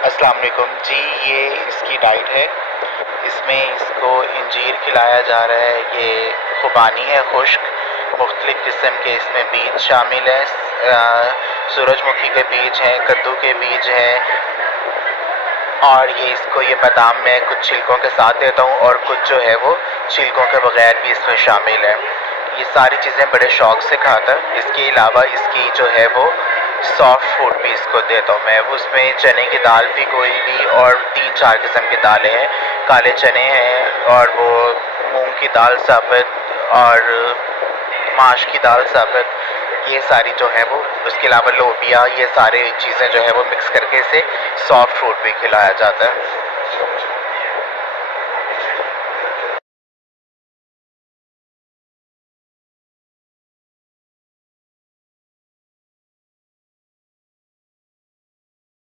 अस्सलाम वालेकुम जी। ये इसकी डाइट है। इसमें इसको इंजीर खिलाया जा रहा है। ये खुबानी है, खुश्क। मुख्तलिफ़ किस्म के इसमें बीज शामिल हैं। सूरजमुखी के बीज हैं, कद्दू के बीज हैं, और ये बादाम मैं कुछ छिलकों के साथ देता हूँ और कुछ जो है वो छिलकों के बगैर भी इसमें शामिल है। ये सारी चीज़ें बड़े शौक़ से खाता है। इसके अलावा इसकी जो है वो सॉफ्ट फूड भी इसको देता हूँ मैं। वो उसमें चने की दाल भिगोई हुई और 3-4 किस्म की दालें हैं। काले चने हैं और वो मूंग की दाल साबुत और माश की दाल साबुत, ये सारी जो है वो। उसके अलावा लोबिया, ये सारी चीज़ें जो है वो मिक्स करके इसे सॉफ्ट फूड भी खिलाया जाता है।